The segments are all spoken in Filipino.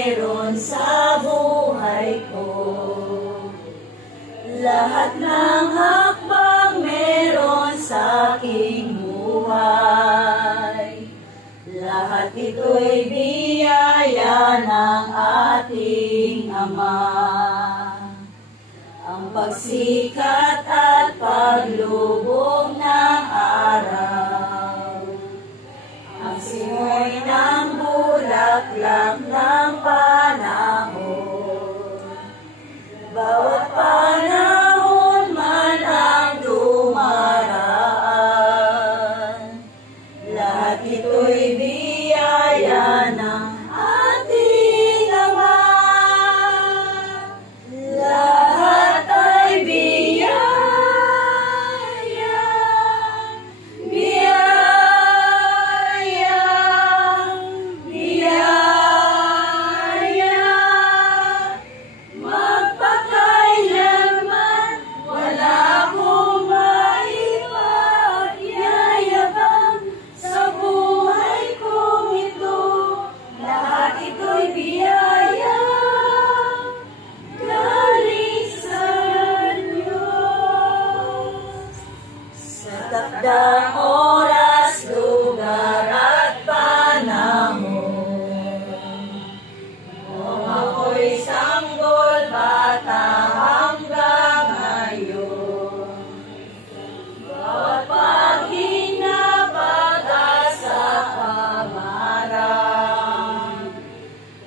mayroon sa buhay ko. Lahat ng hakbang meron sa aking buhay. Lahat ito'y biyaya ng ating Ama. Ang pagsikat at paglubog ng araw, ang simoy ng bulaklak ng panahon, bawat panahon man ang dumaraan, lahat ito'y biyaya ng ating Ama. Lahat ay biyaya, biyaya, biyaya. Magpakailanman wala akong maipagyayabang sa buhay kong ito. Lahat ito'y biyaya galing sa Diyos. Sa takdang oras, lugar at panahon, kung ako'y sanggol, bata hanggang ngayon, bawat paghina, pag-asa, pangarap,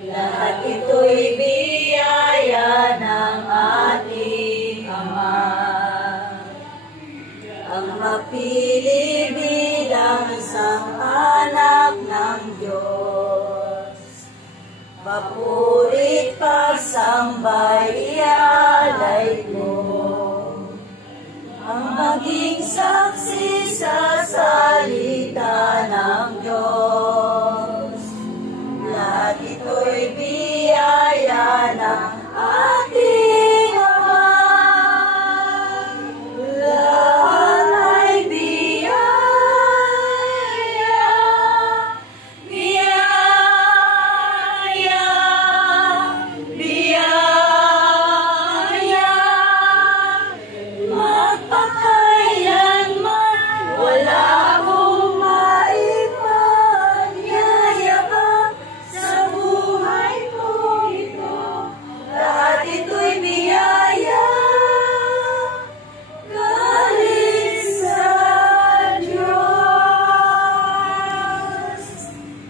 lahat ito'y biyaya ng ating Ama. Ang mapili bilang isang anak ng Diyos, papurit pagsambay ialay ko, ang maging saksi sa